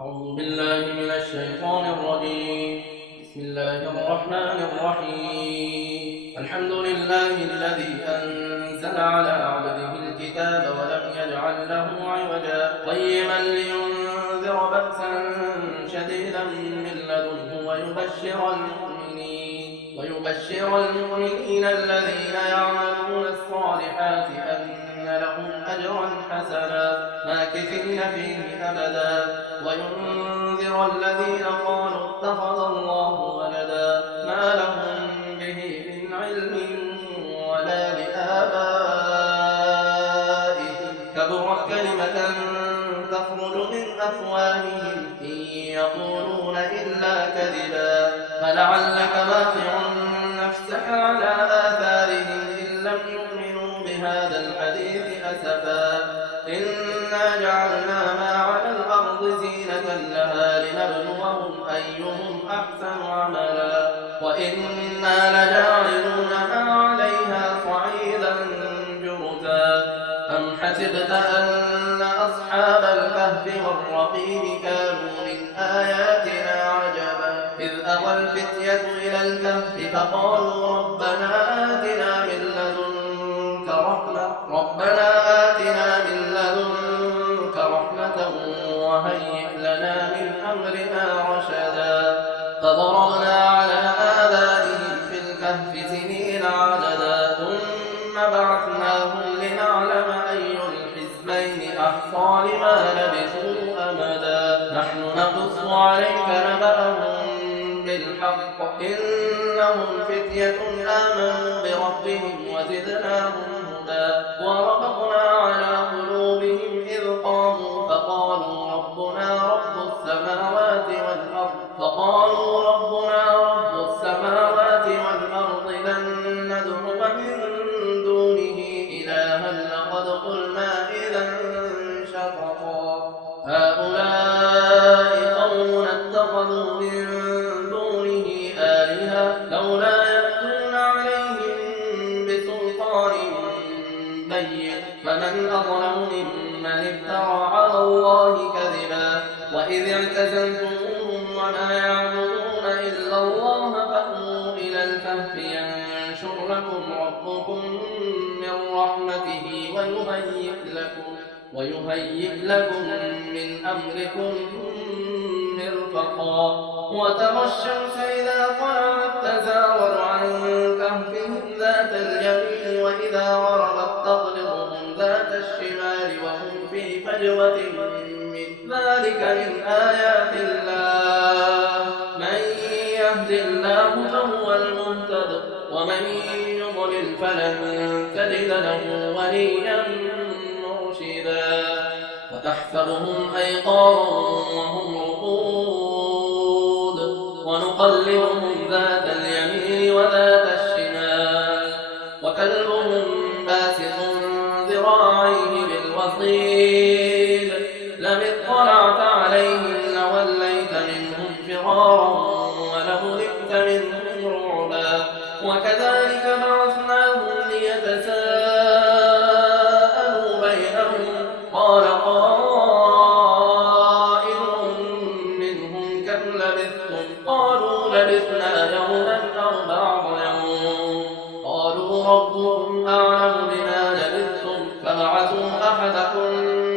أعوذ بالله من الشيطان الرجيم. بسم الله الرحمن الرحيم. الحمد لله الذي أنزل على عبده الكتاب ولم يجعل له عوجا قيما لينذر بأسا شديدا من لدنه ويبشر المؤمنين الذين يعملون الصالحات أن لهم أجرا حسنا ماكثين فيه أبدا وينذر الذين قالوا اتخذ الله ولدا ما لهم به من علم ولا لآبائهم كبرت كلمة تخرج من أفواههم إن يقولون إلا كذبا فلعلك باخع نفسك على آثارهم إن لم يؤمنوا بهذا الحديث أسفا إنا جعلنا ما على الأرض زينة لها لنبلوهم أيهم أحسن عملا وإنا لجاعلون ما عليها صعيدا جرزا أم حسبت أن أصحاب الكهف والرقيم كانوا من آياتنا عجبا إذ أوى الفتية إلى الكهف فقالوا ربنا آتنا من لدنك رحمة وهيئ لنا من أمرنا رشدا فضربنا على آذانهم في الكهف سنين عددا ثم بعثناهم لنعلم أي الحزبين أحصى لما لبثوا أمدا نحن نقص عليك نبأهم بالحق إنهم فتية آمنوا بربهم وزدناهم هدى وربطنا على قلوبهم إذ قاموا فقالوا ربنا رب السماوات والأرض لن ندعو من دونه إلها لقد قلنا إذا شططا هؤلاء قوم اتخذوا من دونه آلهة لولا يأتون عليهم بسلطان بين فمن أظلم ممن افترى على الله كذبا وإذ اعتزلتموهم وما يعبدون إلا الله فأووا إلى الكهف ينشر لكم ربكم من رحمته ويهيئ لكم من أمركم مرفقا وترى الشمس إذا طلعت تزاور عن كهفهم ذات اليمين وإذا غربت تغرضهم ذات الشمال وهم في فجوة من ذلك من آيات الله من يهد الله فهو المهتد ومن يضلل فلن تجد له وليا مرشدا وتحسبهم أيقاظا وهم رقود ونقلبهم ذات اليمين وذات الشمال وكلبهم باسط ذراعيه بالوصيد لم اطلعت عليهم لوليت منهم فرارا ولملئت منهم رعبا وكذلك بعثناهم ليتساءلوا بينهم قال قائل منهم كم لبثتم قالوا لبثنا يوما أو بعض يوم قالوا ربكم أعلم بما لبثتم فبعثوا أحدكم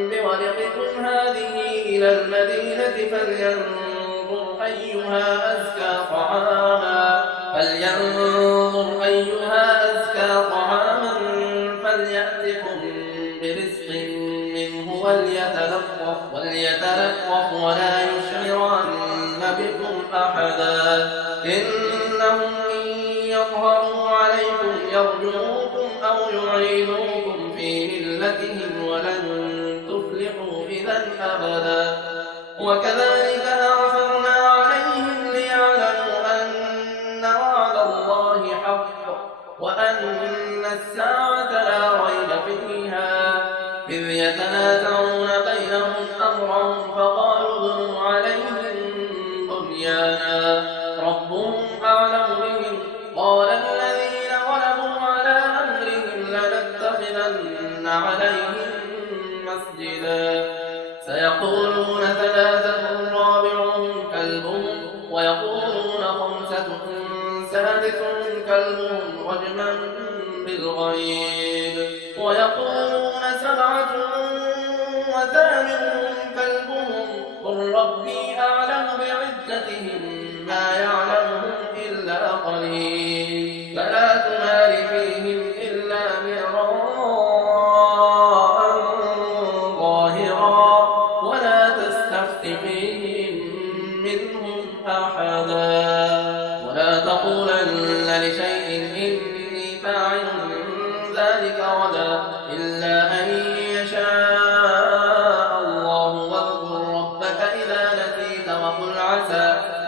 بورقكم هذه إلى المدينة فلينظر أيها أزكى طعاما فليأتكم برزق منه وليتلطف ولا يشعرن بكم أحدا إنهم إن يظهروا عليكم يرجموكم أو يعيدوكم في ملتهم ولن تفلحوا إذا أبدا وكذلك أعثرنا عليهم ليعلموا أن وعد الله حق وأن الساعة لا ريب فيها إذ يتنازعون بينهم أمرهم فقالوا ابنوا عليهم بنيانا ربهم أعلم بهم قال الذين غلبوا على أمرهم لنتخذن عليهم مسجدا سيقولون ثلاثة ربي أعلم بعدتهم ما يعلمهم إلا قليل فلا تمار فيهم إلا مراء ظاهرا ولا تستفت فيهم منهم أحدا ولا تقولن لشيء إني فاعل ذلك غدا إلا أن يشاء الله واذكر ربك إذا نسيت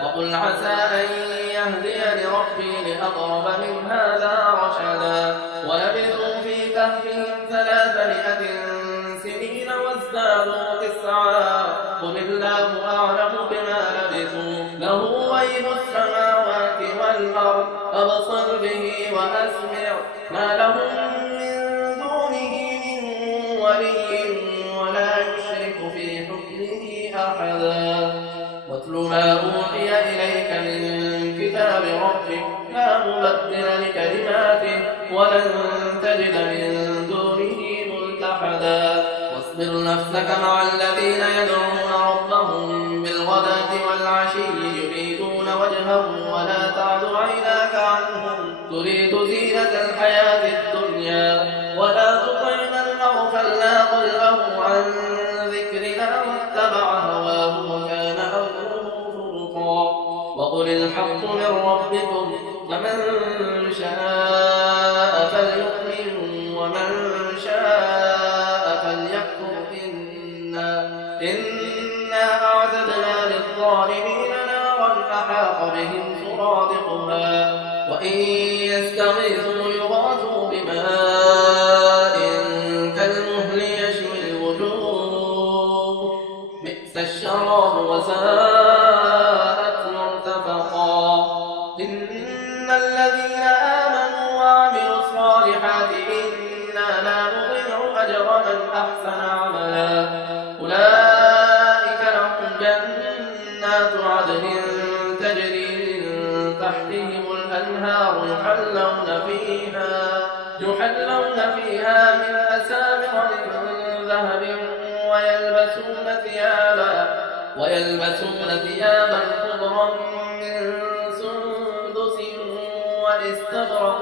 وقل عسى أن يهديني ربي لأقرب من هذا رشدا ولبثوا في كهفهم 300 سنين وازدادوا 9 قل الله أعلم بما لبثوا له غيب السماوات والأرض أبصر به وأسمع ما لهم من دونه من ولي ولا يشرك في حكمه أحدا واتل ما أوحي إليك من كتاب ربك لا مبدل لكلماته ولن تجد من دونه ملتحدا واصبر نفسك مع الذين يدعون ربهم بالغداة والعشي يريدون وجهه ولا تعد عيناك عنهم تريد زينة الحياة الدنيا ولا تطع من أغفلنا قلبه عن ذكرنا واتبع هواه وكان أمره فرطا وقل الحق من ربكم فمن شاء فليؤمن ومن شاء فليكفر إنا أعتدنا للظالمين نارا أحاط بهم سرادقها وإن يستغيثوا يغاثوا بماء كالمهل يشوي الوجوه بئس الشراب وساءت مرتفقا إن الذين آمنوا وعملوا الصالحات إنا لا نضيع أجر من أحسن عملا أولئك لهم جنات عدن تجري من تحتهم الأنهار يحلون فيها من أساور من ذهب ويلبسون ثيابا خضرا من سندس واستبرق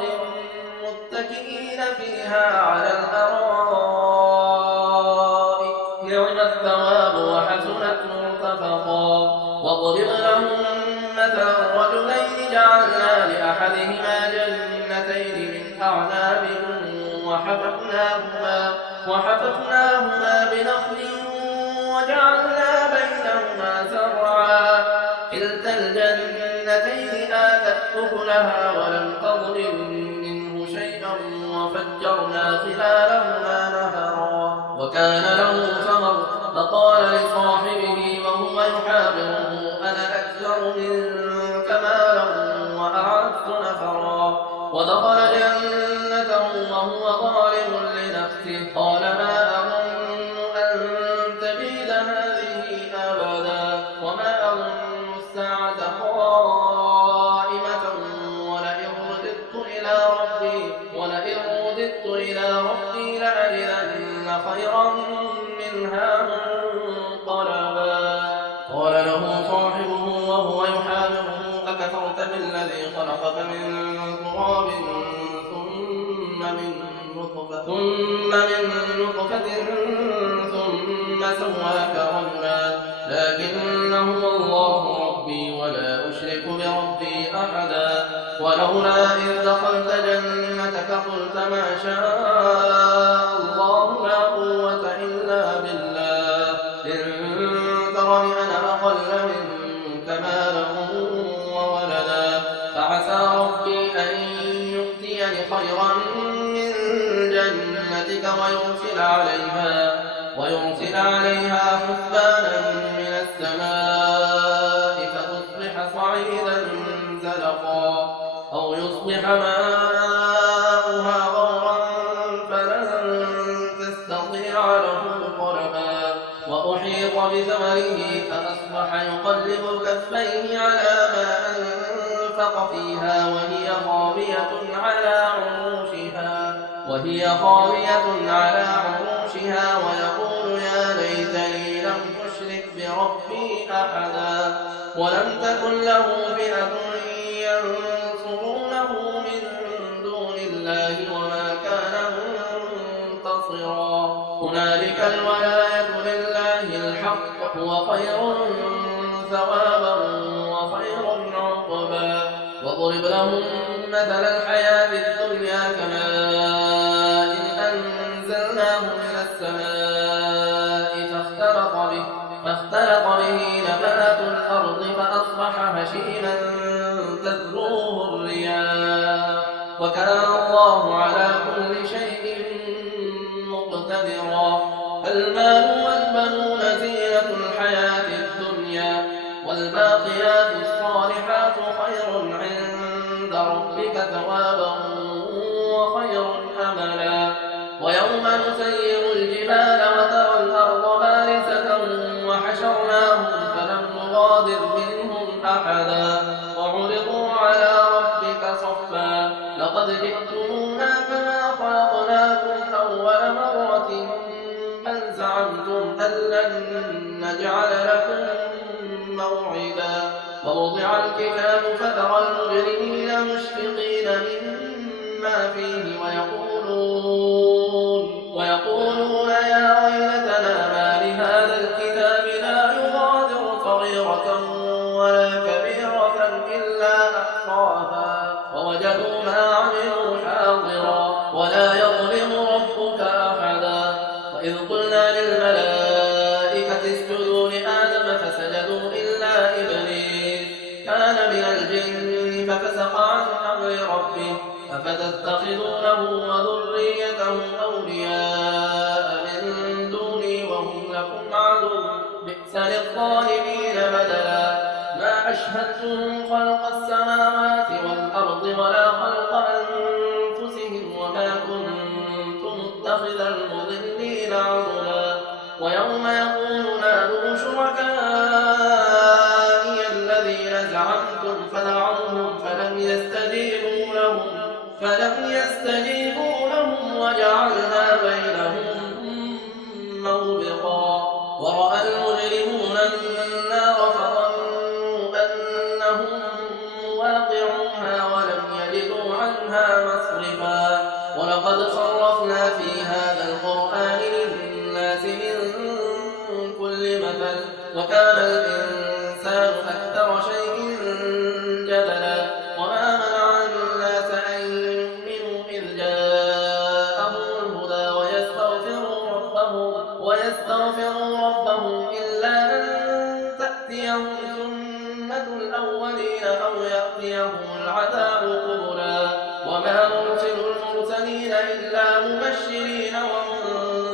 متكئين فيها على الأرائك نعم الثواب وحسنت مرتفقا واضرب لهم مثلا رجلين جعلنا لأحدهما جنتين من أعناب وحففناهما بنخل وجعلنا بينهما زرعا كلتا الجنتين آتت أكلها ولم تظلم منه شيئا وفجرنا خلالهما نهرا وكان له ثمر فقال لصاحبه وهو يحاوره أنا أكثر منك مالا وأعز نفرا ودخل جنته وهو ظالم لنفسه قال ما أظن أن تبيد هذه أبدا وما أظن الساعة قائمة ولئن رددت إلى ربي لأجدن خيرا منها منقلبا قال له صاحبه وهو يحاوره أكفرت بالذي خلقك من تراب ثم من نطفة ثم سواك رجلا لكن هو الله ربي ولا أشرك بربي أحدا ولولا إذ دخلت جنتك قلت ما شاء الله لا قوة إلا بالله إن ترني أنا أقل منك مالا وولدا فعسى ربي أن يؤتيني خيرا من جنتك ويرسل عليها حسبانا من السماء فتصبح صعيدا زلقا أو يصبح ماؤها غورا فلن تستطيع له طلبا وأحيط بثمره فأصبح يقلب كفيه على ما أنفق فيها وهي خاوية على عروشها ويقول يا ليتني لم أشرك بربي أحدا ولم تكن له فئة ينصرونه من دون الله وما كان منتصرا هنالك الولاية لله الحق هو خير ثوابا وخير عقبا واضرب لهم مثل الحياة الدنيا كماء أنزلناه من السماء فاختلط به نبات الأرض فأصبح هشيما تذروه الرياح وكان الله على كل شيء مقتدرا المال والبنون زينة الحياة الدنيا والباقيات الصالحات خير عند ربك ثوابا وخير أملا ويوم نسير الجبال وترى الأرض بارزة وحشرناهم فلم نغادر منهم أحدا وعرضوا على ربك صفا لقد جئتمونا كما خلقناكم أول مرة بل زعمتم أن لن نجعل لكم موعدا ووضع الكتاب فترى المجرمين مشفقين مما فيه ويقولون يا ويلتنا ما لهذا الكتاب لا يغادر صغيرة ولا كبيرة إلا أحصاها ووجدوا ما عملوا حاضرا ولا يظلم ربك أحدا وإذ قلنا للملائكة اسجدوا لآدم فسجدوا إلا إبليس كان من الجن ففسق عن أمر ربه أفتتخذونه وذريته أولياء من دوني وهم لكم عدو بئس للظالمين بدلا ما أشهدتهم خلق السماوات والأرض ولا خلق أنفسهم وما كنت متخذ المضلين عضلا ويوم يقول نادوا شركائي الذين زعمتم فدعوهم فلم يستجيبوا لهم وجعلنا بينهم موبقا ورأى المجرمون النار فظنوا أنهم واقعوها ولم يجدوا عنها مصرفا ولقد صرفنا في هذا القرآن للناس من كل مثل وكان الإنسان أكثر شيء جدلا وما منع الناس أن يؤمنوا إذ جاءهم الهدى ويستغفروا ربهم إلا أن تأتيهم سنة الأولين أو يأتيهم العذاب قبلا وما نرسل المرسلين إلا مبشرين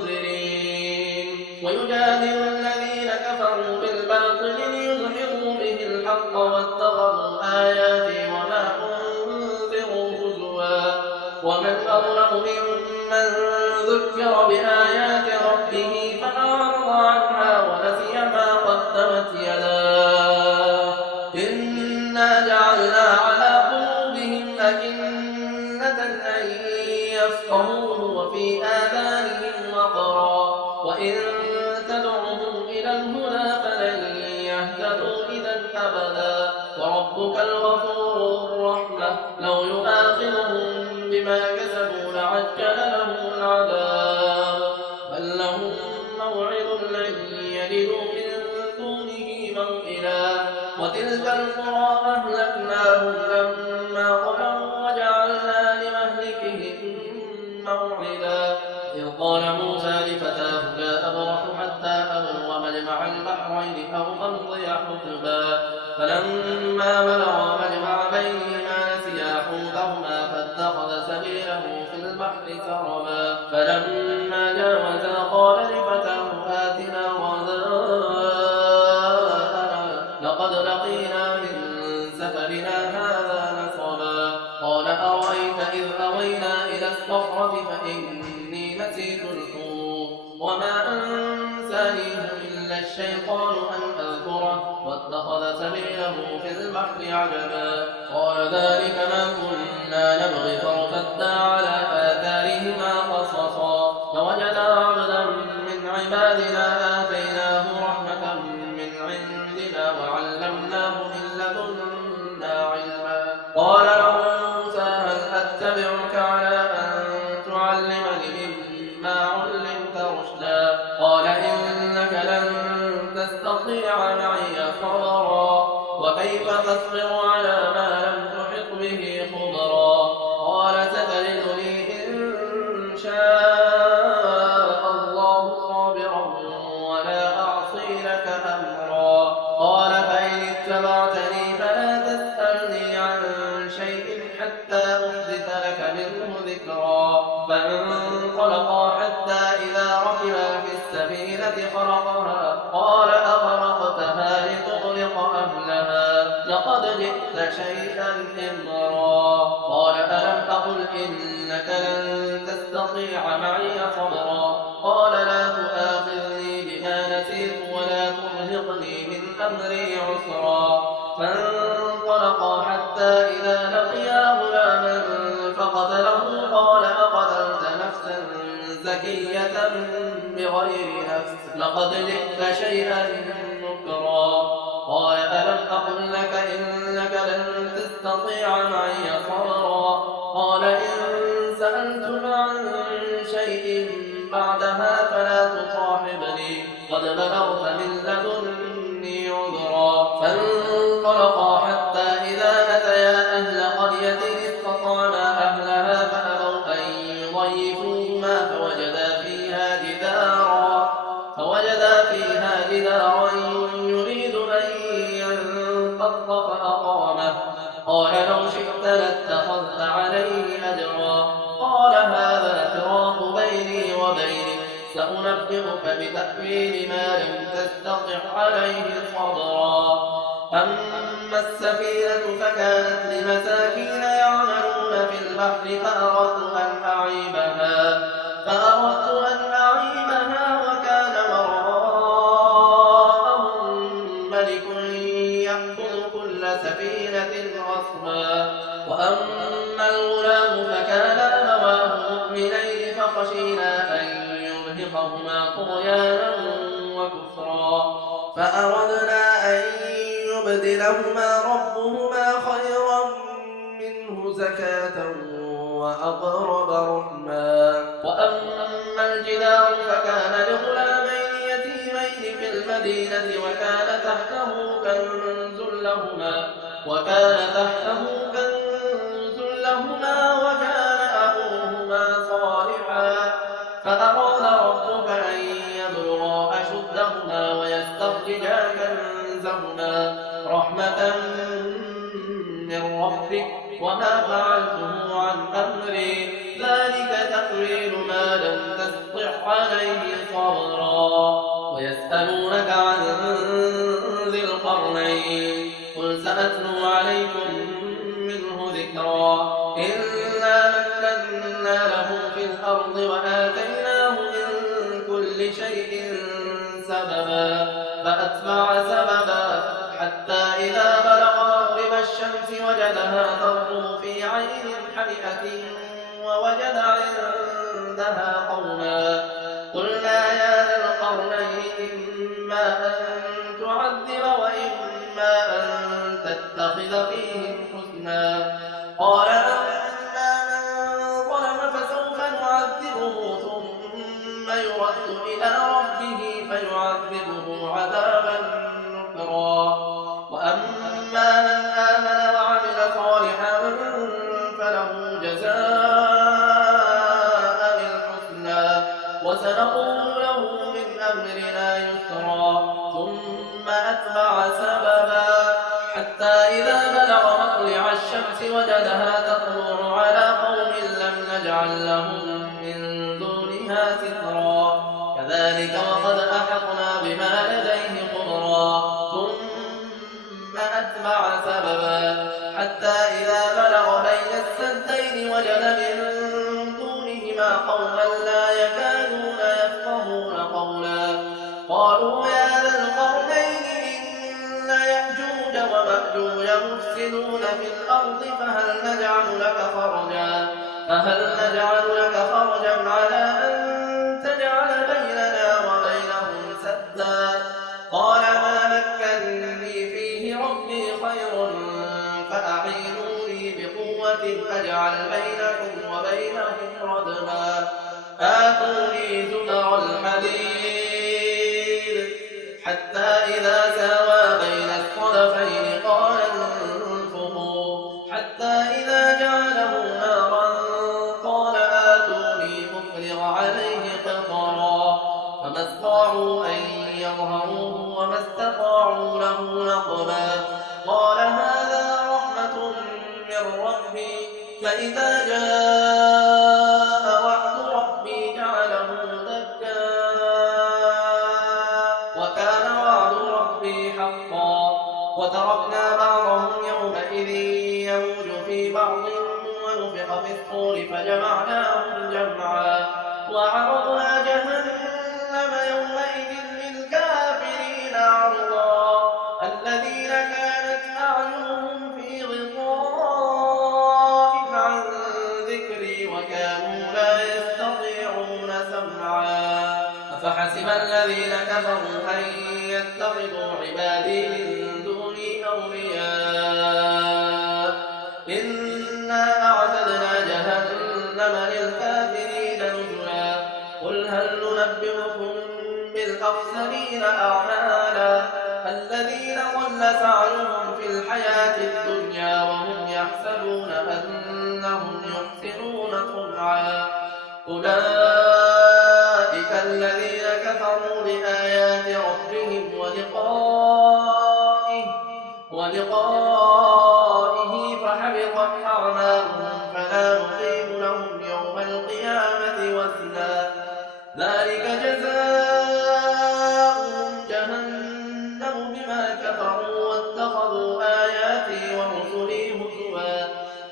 ومنذرين ويجادل الذين كفروا بالباطل ليدحضوا به الحق واتخذوا آياتي وما أنذروا هزوا ومن أظلم ممن ذكر بآيات ربه فأعرض عنها ونسي ما قدمت يداه إنا جعلنا على قلوبهم أكنة أن يفقهوه وفي آذانهم وقرا وإن تدعوهم إلى الهدى فلن يهتدوا إذا أبدا وربك الغفور الرحمة لو يؤاخذهم بما كسبوا لعجل لهم العذاب بل لهم موعد لن يجدوا من دونه موئلا وتلك القرى أهلكناهم لما ظلموا وجعلنا لمهلكهم موعدا إذ قال موسى لفتاه لا أبرح حتى أبلغ مجمع البحرين أو أمضي حقبا فلما بلغا مجمع بينهما نسيا حوتهما فاتخذ سبيله في البحر سربا فلما جاوزا قال لفتاه آتنا غداءنا لقد لقينا من سفرنا هذا نصبا قال أرأيت إذ أوينا إلى الصخرة فإني نسيت الحوت وما أنسانيه إلا الشيطان أن أذكره واتخذ سبيله في البحر عجبا قال ذلك ما كنا نبغي فارتدا على آثارهما قصصا فوجدا عبدا من عبادنا آتيناه رحمة من عندنا عندنا وعلمناه من لدنا علما. قال له موسى هل أتبعك على أن تعلمني مما علمت رشدا؟ قال إنك لن تستطيع معي صبرا وكيف تصبر على ما لم تحط به خبرا؟ قال ستجدني إن شاء الله صابرا ولا أعصي لك أمرا. قال فإن اتبعتني فلا تسألني عن شيء حتى أحدث لك منه ذكرا. فانطلقا حتى إذا ركبا في السفينة خرقها قال أغرقتها لتغرق أهلها لقد جئت شيئا إمرا. قال ألم أقل إنك لن تستطيع معي صبرا؟ قال لا تؤاخذني بما نسيت ولا ترهقني من أمري عسرا. فانطلقا حتى إذا لقيا غلاما فقتله قال أقتلت نفسا زكية بغير نفس لقد جئت شيئا نكرا. قال ألم أقل لك إنك لن تستطيع معي صبرا؟ قال إن سألتك عن شيء بعدها فلا تصاحبني قد بلغت من لدني عذرا. فانطلقا حتى إذا أتيا أهل قرية استطعما أهلها فأبوا أن يضيفوهما فوجدا فيها جدارا يريد أن ينقض فأقامه. قال لو شئت لاتخذت عليه أجرا. قال هذا فراق بيني وبينك سأنبئك بتأويل ما لم تستطع عليه صبرا. أما السفينة فكانت لمساكين يعملون في البحر فأردت أن أعيبها وكان وراءهم ملك يأخذ كل سفينة غصبا. وأما الغلام فكان أبواه مؤمنين فخشينا أن يرهقهما طغيانا وكفرا فأردنا أن يبدلهما ربهما خيرا منه زكاة وأقرب رحما. وأما الجدار فكان لغلامين يتيمين في المدينة وكان تحته كنز لهما وكان أبوهما صالحا فأراد ربك أن يبلغا أشدهما ويستخرجا كنزهما رحمة من ربك وما فعلته عن أمري ذلك تأويل ما لم تسطع عليه صبرا. ويسألونك عن ذي القرنين قل سأتلو عليكم منه ذكرا. إنا مكنا له في الأرض وآتيناه من كل شيء سببا فأتبع سببا حتى إذا بلغ مغرب الشمس وجدها تغرب في عين حمئة ووجد عندها قوما. قلنا يا ذا القرنين إما أن تعذب وإما أن تتخذ فيهم حسنا. قال أما من ظلم فسوف نعذبه ثم يرد إلى ربه فيعذبه عذابا نكرا. وأما من آمن وعمل صالحا فله جزاء الحسنى وسنقول له من أمرنا يسرا. ثم أتبع سببا حتى إذا بلغ مطلع الشمس وجدها تطلع على قوم لم نجعل لهم من دونها سترا. كذلك وقد أحطنا بما لديه خبرا. ثم أتبع سببا حتى إذا بلغ بين السدين وجد من دونهما قوما لا يكادون يفقهون قولا. قالوا يا ذا القرنين إن يأجوج ومأجوج مفسدون في الأرض فهل نجعل لك خرجا على أن تجعل بيننا وبينهم سدا؟ قال ما مكنا ربي خير فأعينوني بقوة أجعل بينكم وبينهم ردما آتوني زبر الحديد حتى إذا ساوى بين الصدفين قال انفخوا حتى إذا جعله نارا قال آتوني أفرغ عليه قطرا فما استطاعوا أن يظهروه وما استطاعوا له نقبا قال هذا رحمة من ربي فإذا جاء وعد ربي جعله دكا وكان وعد ربي حقا وتركنا بعضهم يومئذ يموج في بعض ونفخ في الصور فجمعناهم جمعا وعرضنا جهنم يومئذ للكافرين عرضا الذين كانت أعينهم في غطاء عن ذكري وكانوا لا يستطيعون سمعا أفحسب الذين كفروا أن يتخذوا عبادي من دوني أولياء إنا أعتدنا جهنم للكافرين نزلا قل هل ننبئكم بالأخسرين أعمالا الذين ضل سعيهم في الحياة الدنيا وهم يحسبون أنهم يحسنون صنعا أولئك الذين كفروا بآيات ربهم ولقائه فحبطت أعمالهم فلا نقيم لهم يوم القيامة وزنا ذلك جزاؤهم جهنم بما كفروا واتخذوا آياتي ورسلي هزوا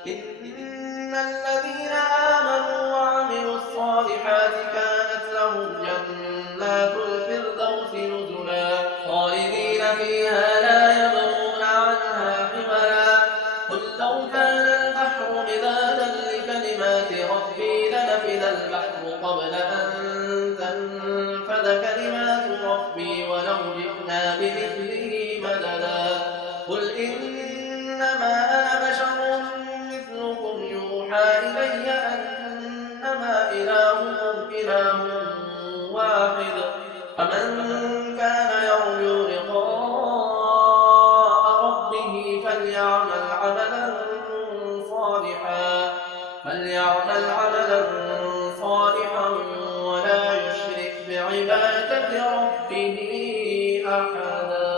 إن الذين آمنوا وعملوا الصالحات كانت لهم جنات الفردوس نزلا خالدين فيها لا يبغون عنها حولا قل لو كان البحر مدادا لكلمات ربي لنفد البحر قبل أن تنفذ كلمات ربي ولو جئنا بمثله مددا قل إنما أنا بشر مثلكم يوحى إلي أنما إلهكم إله واحد فمن كان يرجو لقاء ربه فليعمل عملا صالحا ولا يشرك بعبادة ربه أحدا.